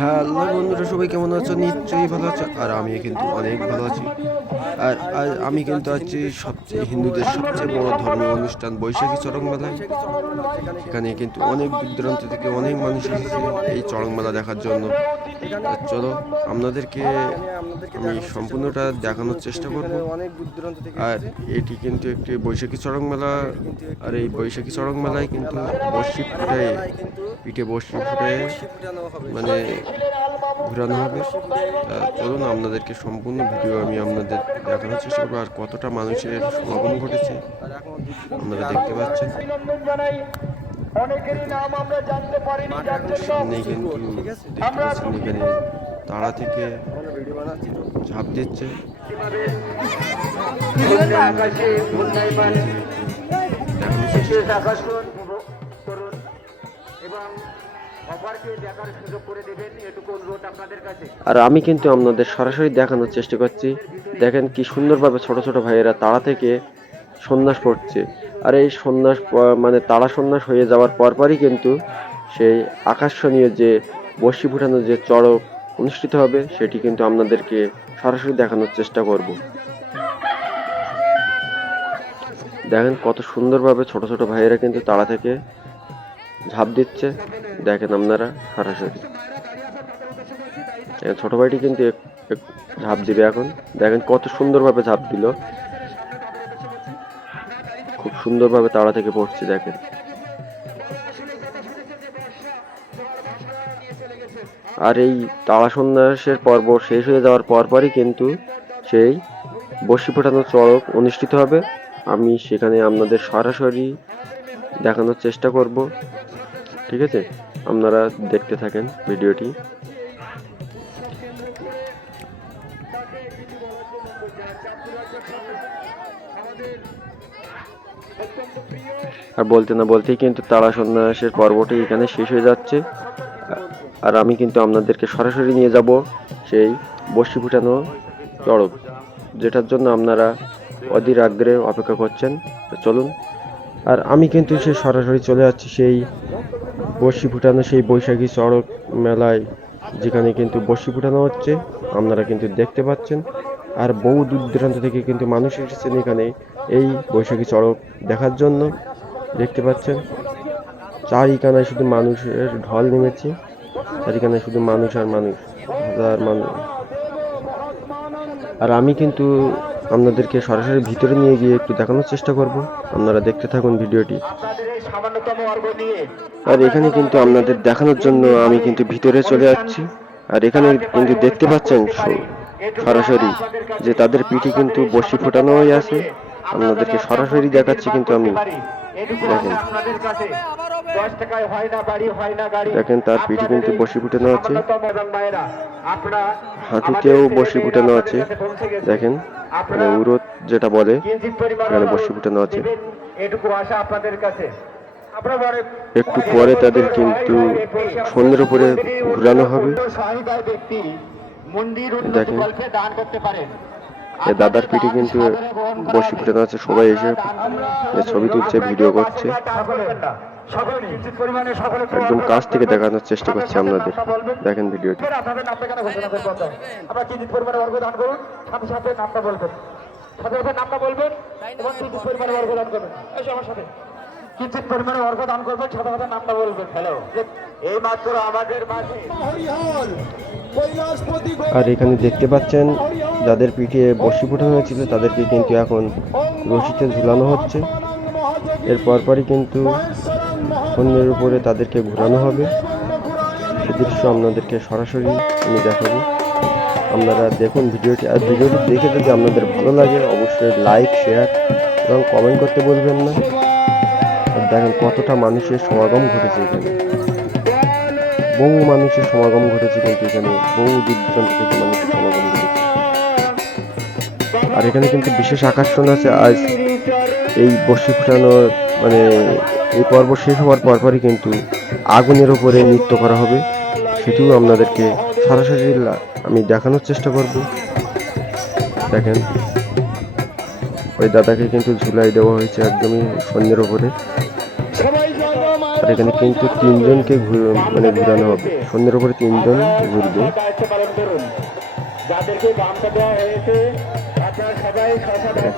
Hello বন্ধুরা, সবাই কেমন আছো? নিশ্চয়ই ভালো আছো। আর আমি কিন্তু অনেক ভালো আছি। আর আমি কিন্তু আছি হিন্দুদের সবচেয়ে বড় ধর্মীয় অনুষ্ঠান বৈশাখী চড়ক মেলায়। এখানে কিন্তু অনেক দূর দূরান্ত থেকে অনেক মানুষ এসেছে এই চড়ক মেলা দেখার জন্য। চলো আপনাদেরকে আমি সম্পূর্ণটা দেখানোর চেষ্টা করব। আর এটি কিন্তু একটি বৈশাখী চড়ক মেলা। আর এই বৈশাখী চড়ক মেলায় কিন্তু বর্ষি ফুটায়, পিঠে বর্ষি ফুটায় মানে ঘোরানো হবে। চলুন আপনাদেরকে সম্পূর্ণ ভিডিও আমি আপনাদের দেখানোর চেষ্টা করবো। আর কতটা মানুষের সমাগম ঘটেছে আপনারা দেখতে পাচ্ছেন। সামনেই কিন্তু দেখতে পাচ্ছেন এখানে তারা থেকে ঝাঁপ দিচ্ছে। আর আমি কিন্তু আপনাদের সরাসরি দেখানোর চেষ্টা করছি। দেখেন কি সুন্দরভাবে ছোট ছোট ভাইয়েরা তারা থেকে সন্ন্যাস পড়ছে। আর এই সন্ন্যাস মানে তারা সন্ন্যাস হয়ে যাওয়ার পরপরই কিন্তু সেই আকর্ষণীয় যে বর্ষি ফুটানো যে চড়ক অনুষ্ঠিত হবে সেটি কিন্তু আপনাদেরকে সরাসরি দেখানোর চেষ্টা করব। দেখেন কত সুন্দরভাবে ছোট ছোট ভাইয়েরা কিন্তু তারা থেকে ঝাঁপ দিচ্ছে। দেখেন আপনারা সরাসরি ছোট ভাইটি কিন্তু ঝাঁপ দিবে এখন। দেখেন কত সুন্দরভাবে ঝাঁপ দিল, খুব সুন্দরভাবে তারা থেকে পড়ছে। দেখেন আর এই তারা সন্ন্যাসের পর্ব শেষ হয়ে যাওয়ার পরপরই কিন্তু সেই বর্ষি ফোটানোর চড়ক অনুষ্ঠিত হবে। আমি সেখানে আপনাদের সরাসরি দেখানোর চেষ্টা করব। ঠিক আছে, আপনারা দেখতে থাকেন ভিডিওটি। আর বলতে না বলতেই কিন্তু তারা সন্ন্যাসের পর্বটি এখানে শেষ হয়ে যাচ্ছে। আর আমি কিন্তু আপনাদেরকে সরাসরি নিয়ে যাব সেই বর্ষি ফুটানো চড়ক, যেটার জন্য আপনারা অধীর আগ্রহে অপেক্ষা করছেন। চলুন, আর আমি কিন্তু সে সরাসরি চলে যাচ্ছি সেই বর্ষি ফুটানো সেই বৈশাখী চড়ক মেলায়, যেখানে কিন্তু বর্ষি ফুটানো হচ্ছে আপনারা কিন্তু দেখতে পাচ্ছেন। আর বহু দূর দূরান্ত থেকে কিন্তু মানুষ এসেছেন এখানে এই বৈশাখী চড়ক দেখার জন্য। দেখতে পাচ্ছেন চারিখানায় শুধু মানুষের ঢল নেমেছে, চারিখানায় শুধু মানুষ আর মানুষ, হাজার মানুষ। আর আমি কিন্তু আপনাদেরকে সরাসরি ভিতরে নিয়ে গিয়ে একটু দেখানোর চেষ্টা করব। আপনারা দেখতে থাকুন ভিডিওটি। আর এখানে কিন্তু আপনাদের দেখানোর জন্য আমি কিন্তু ভিতরে চলে যাচ্ছি। আর এখানে কিন্তু দেখতে পাচ্ছেন সরাসরি যে তাদের পিঠে কিন্তু বর্ষি ফোটানো হয়ে আছে। আপনাদেরকে সরাসরি দেখাচ্ছি কিন্তু আমি। দেখেন দেখেন তার পিঠে কিন্তু বর্ষি ফুটানো আছে, হাতিতেও বর্ষি ফুটানো আছে। দেখেন মানে উরত যেটা বলে সেখানে বর্ষি ফুটানো আছে। একটু পরে তাদের কিন্তু সন্ধ্যের উপরে ঘুরানো হবে। দেখেন দাদার পিঠে কিন্তু বর্ষি ফুটানো আছে। সবাই এসে ছবি তুলছে, ভিডিও করছে। একদম কাছ থেকে দেখানোর চেষ্টা করছি আপনাদের। দেখেন ভিডিওটি। কিঞ্চিত পরিমাণে অর্ঘ দান করবেন, সাথে সাথে নামটা বলবেন। হ্যালো, এই মাত্র আমাদের মাঝে। আর এখানে দেখতে পাচ্ছেন যাদের পিঠে বর্ষি ফোটানো হয়েছিল তাদেরকে কিন্তু এখন রশিতে ঝুলানো হচ্ছে। এর পরপরই কিন্তু সন্ধ্যের উপরে তাদেরকে ঘোরানো হবে। সে দৃশ্য আপনাদেরকে সরাসরি আমি দেখাবো। আপনারা দেখুন ভিডিওটি। আর ভিডিওটি দেখে যদি আপনাদের ভালো লাগে অবশ্যই লাইক, শেয়ার এবং কমেন্ট করতে বলবেন না। আর দেখেন কতটা মানুষের সমাগম ঘটেছে এখানে, বহু মানুষের সমাগম ঘটেছে কিন্তু এখানে বহু দূর দূরান্ত থেকে মানুষের সমাগম ঘটেছে। আর এখানে কিন্তু বিশেষ আকর্ষণ আছে আজ এই বর্ষি ফুটানোর মানে এই পর্ব শেষ হওয়ার পরপরই কিন্তু আগুনের উপরে নৃত্য করা হবে। সেটিও আপনাদেরকে সরাসরি আমি দেখানোর চেষ্টা করব। দেখেন ওই দাদাকে কিন্তু ঝুলাই দেওয়া হয়েছে একদমই সন্ধ্যের উপরে। আর এখানে কিন্তু তিনজনকে মানে ঘুরানো হবে, সন্ধ্যের উপরে তিনজন ঘুরবে।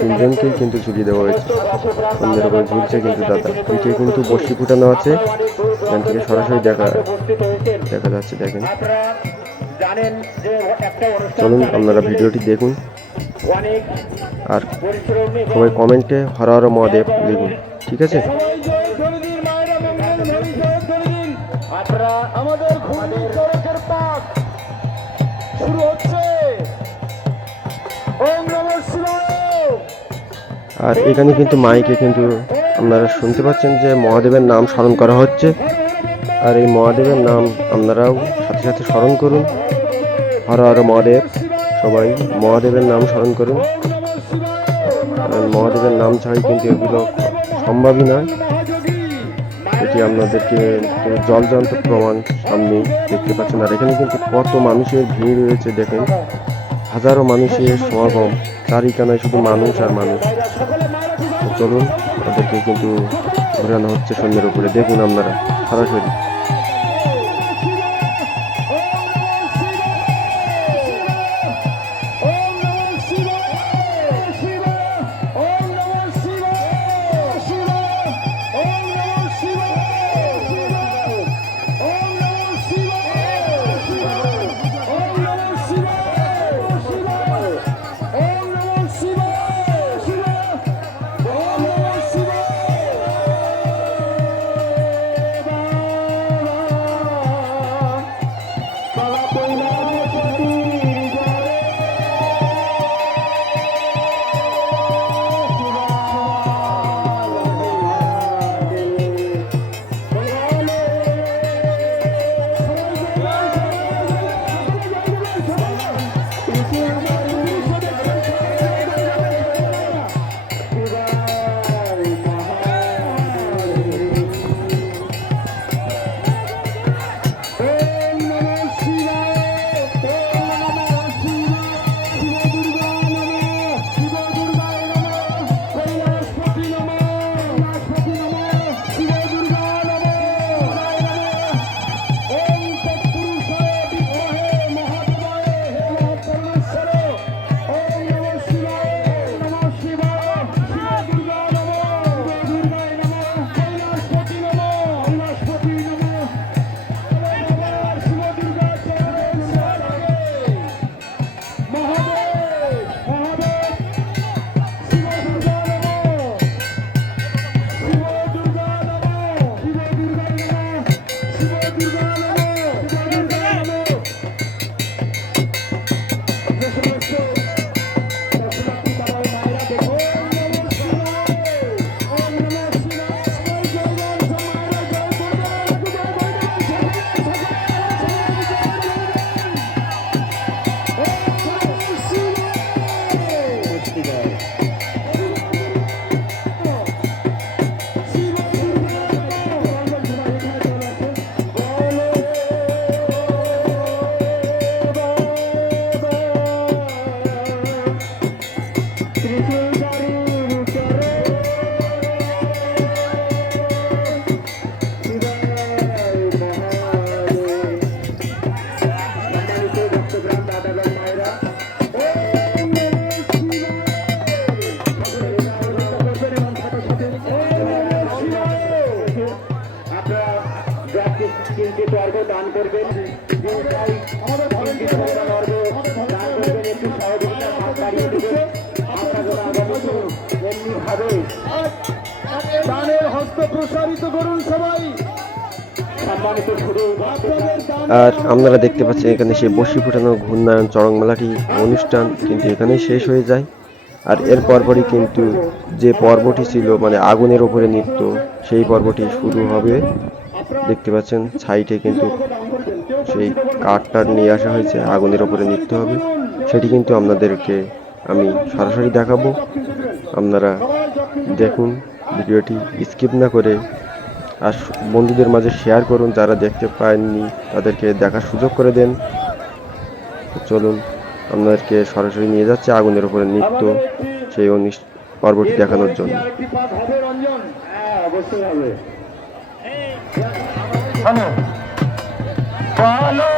তিনজনকেই কিন্তু ঝুলিয়ে দেওয়া হয়েছে, সন্ধ্যের উপরে ঝুলছে কিন্তু দাদা। পিঠে কিন্তু বসি ফুটানো আছে, এখান থেকে সরাসরি দেখা যাচ্ছে, দেখেন। চলুন আপনারা ভিডিওটি দেখুন, আর সবাই কমেন্টে হর হর মহাদেব লিখুন, ঠিক আছে? আর এখানে কিন্তু মাইকে কিন্তু আপনারা শুনতে পাচ্ছেন যে মহাদেবের নাম স্মরণ করা হচ্ছে। আর এই মহাদেবের নাম আপনারাও সাথে সাথে স্মরণ করুন, হর হর মহাদেব। সবাই মহাদেবের নাম স্মরণ করুন, মহাদেবের নাম ছাড়াই কিন্তু এগুলো সম্ভবই নয়। এটি আপনাদেরকে জলজান্ত প্রমাণ সামনেই দেখতে পাচ্ছেন। আর এখানে কিন্তু কত মানুষের ভিড় রয়েছে, দেখেন হাজারো মানুষের সমাগম, চারিখানায় শুধু মানুষ আর মানুষ। চলুন, তাদেরকে কিন্তু ঘোরানো হচ্ছে সন্ধ্যের উপরে, দেখুন আপনারা সরাসরি। আর আপনারা দেখতে পাচ্ছেন এখানে সেই বসি ফুটানো ঘূর্ণায়ন চড়কমেলাটি অনুষ্ঠান কিন্তু এখানেই শেষ হয়ে যায়। আর এর পরপরই কিন্তু যে পর্বটি ছিল মানে আগুনের ওপরে নৃত্য, সেই পর্বটি শুরু হবে। দেখতে পাচ্ছেন সাইডে কিন্তু সেই কাঠটা নিয়ে আসা হয়েছে, আগুনের ওপরে নৃত্য হবে, সেটি কিন্তু আপনাদেরকে আমি সরাসরি দেখাবো। আপনারা দেখুন ভিডিওটি, স্কিপ না করে, আর বন্ধুদের মাঝে শেয়ার করুন, যারা দেখতে পাননি তাদেরকে দেখার সুযোগ করে দেন। চলুন, আপনাদেরকে সরাসরি নিয়ে যাচ্ছে আগুনের উপরে নৃত্য, সেই পর্বটি দেখানোর জন্য। হ্যালো হ্যালো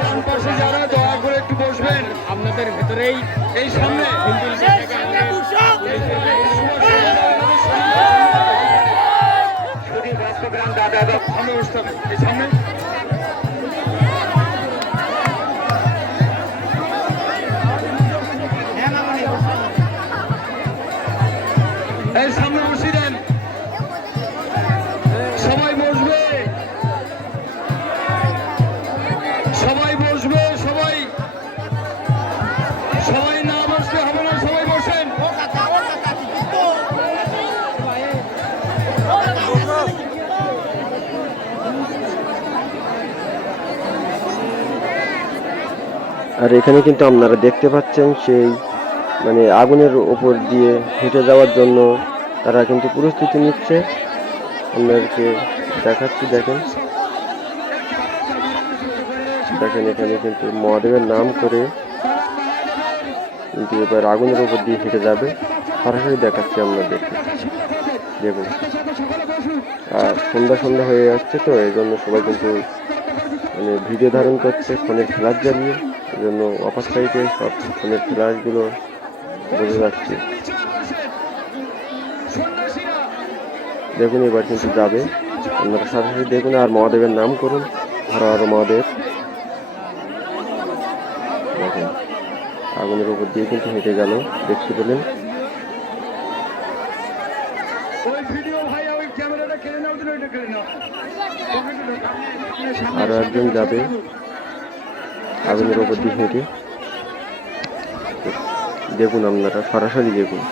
ডান পাশে যারা দয়া করে একটু বসবেন আপনাদের ভেতরেই এই সামনে সামনে বসতে হবে এই সামনে এই সামনে বসিয়ে দেন সবাই বসবে সবাই বসবে সবাই সবাই না বসলে হবে না সবাই বসেন আর এখানে কিন্তু আপনারা দেখতে পাচ্ছেন সেই মানে আগুনের উপর দিয়ে হেঁটে যাওয়ার জন্য তারা কিন্তু প্রস্তুতি নিচ্ছে। আপনাদেরকে দেখাচ্ছি, দেখেন দেখেন এখানে কিন্তু মহাদেবের নাম করে কিন্তু এবার আগুনের উপর দিয়ে হেঁটে যাবে। সরাসরি দেখাচ্ছি আপনাদেরকে, দেখুন। আর সন্ধ্যা সন্ধ্যা হয়ে যাচ্ছে, তো এই জন্য সবাই কিন্তু মানে ভিডিও ধারণ করছে ফোনের ফ্ল্যাশ জ্বালিয়ে। এই জন্য অপার সাইডে সব ফোনের ফ্ল্যাশগুলো বোঝা যাচ্ছে। দেখুন এবার কিন্তু যাবে, আপনারা সরাসরি দেখুন আর মহাদেবের নাম করুন, হর হর মহাদেব। দেখেন আগুনের উপর দিয়ে কিন্তু হেঁটে গেল, দেখতে পেলেন। আরো একজন যাবে আগুনের উপর দিয়ে হেঁটে, দেখুন আপনারা সরাসরি দেখুন।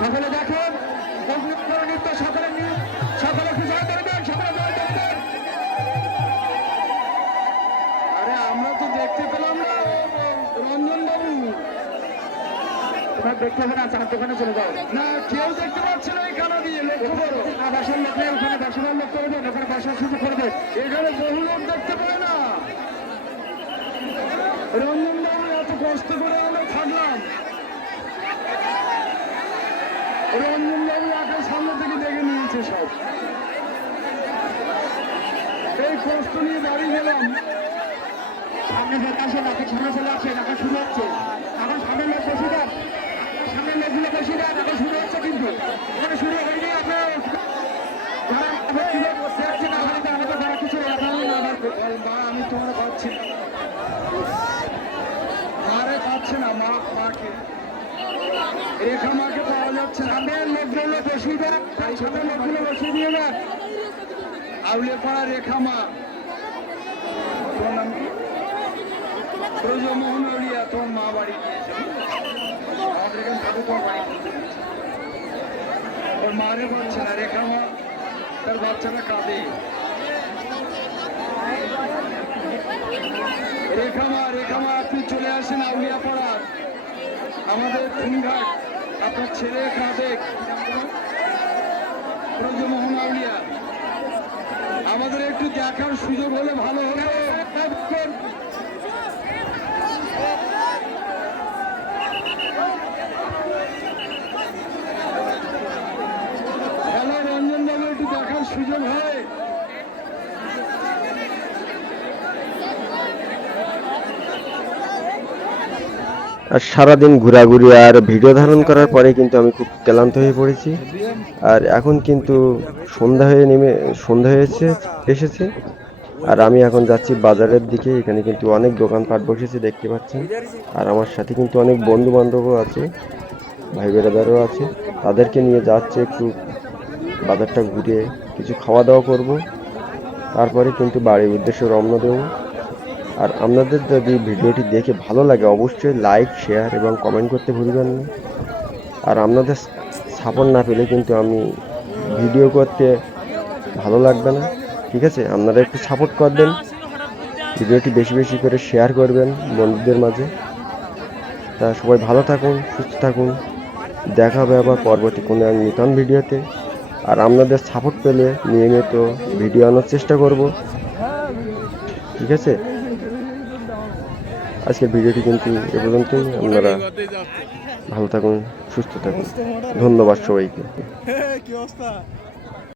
সকলে দেখেন নৃত্য সকলে সকলে আরে আমরা তো দেখতে পেলাম না রঞ্জন বাবু, তোমার দেখতে হবে না, চার দোকানে চলে যাও না, কেউ দেখতে পাচ্ছে না। এই কানা দিয়ে লক্ষ্য করো, বাসার লোক নেই ওখানে, বাসার লোক করবে ওখানে, বাসার সুযোগ করবে, এখানে বহু লোক দেখতে পায় না। রঞ্জন বাবু এত কষ্ট করে আমরা থাকলাম, রঞ্জন বাবু আগে সামনে থেকে দেখে নিয়েছে সব, এই কষ্ট নিয়ে বাড়ি গেলাম। সামনে চলে আসে, নাকি সামনে চলে আসে, নাকি শুরু হচ্ছে, এখন সামনে লোক বসে দেন, সামনে লোকগুলো বসে দেন, এখন শুরু হচ্ছে, কিন্তু এখানে শুরু হয়নি। আপনার আমি তোমার পাচ্ছি মারে পাচ্ছে না, মাকে রেখা মাকে পাওয়া যাচ্ছে না। সামনের লোকগুলো বসিয়ে দেন, সামনের লোকগুলো বসিয়ে দিয়ে দেন। আউলে পাড়া রেখা মা, তোমার নাম কি? ব্রজমোহন আউলিয়া, তোমার মা বাড়ি গিয়েছে আমাদের এখানে থাকে, তোমার বাড়ি ওর মারে পাচ্ছে না, রেখা মা তার বাচ্চাটা কাঁদে। রেখা মা আপনি চলে আসেন আউলিয়া পাড়ার আমাদের ফুনঘাট, আপনার ছেলে কাঁদে, ব্রজমোহন আউলিয়া, আমাদের একটু দেখার সুযোগ হলে ভালো হলো। হ্যালো রঞ্জন বাবু, একটু দেখার সুযোগ হয়? আর সারাদিন ঘোরাঘুরি আর ভিডিও ধারণ করার পরে কিন্তু আমি খুব ক্লান্ত হয়ে পড়েছি। আর এখন কিন্তু সন্ধ্যা হয়েছে এসেছে, আর আমি এখন যাচ্ছি বাজারের দিকে। এখানে কিন্তু অনেক দোকানপাট বসেছে দেখতে পাচ্ছেন, আর আমার সাথে কিন্তু অনেক বন্ধু বান্ধবও আছে, ভাই বেড়াদারও আছে। তাদেরকে নিয়ে যাচ্ছে একটু বাজারটা ঘুরে কিছু খাওয়া দাওয়া করব, তারপরে কিন্তু বাড়ির উদ্দেশ্যে রওনা দেবো। আর আপনাদের যদি ভিডিওটি দেখে ভালো লাগে অবশ্যই লাইক, শেয়ার এবং কমেন্ট করতে ভুলবেন না। আর আপনাদের সাপোর্ট না পেলে কিন্তু আমি ভিডিও করতে ভালো লাগবে না, ঠিক আছে? আপনারা একটু সাপোর্ট করবেন, ভিডিওটি বেশি বেশি করে শেয়ার করবেন বন্ধুদের মাঝে। তা সবাই ভালো থাকুন, সুস্থ থাকুন, দেখা হবে আবার পরবর্তী কোনো এক নতুন ভিডিওতে। আর আপনাদের সাপোর্ট পেলে নিয়মিত ভিডিও আনার চেষ্টা করব, ঠিক আছে? আজকের ভিডিওটি কিন্তু এ পর্যন্তই। আপনারা ভালো থাকুন, সুস্থ থাকুন। ধন্যবাদ সবাইকে। কি অবস্থা?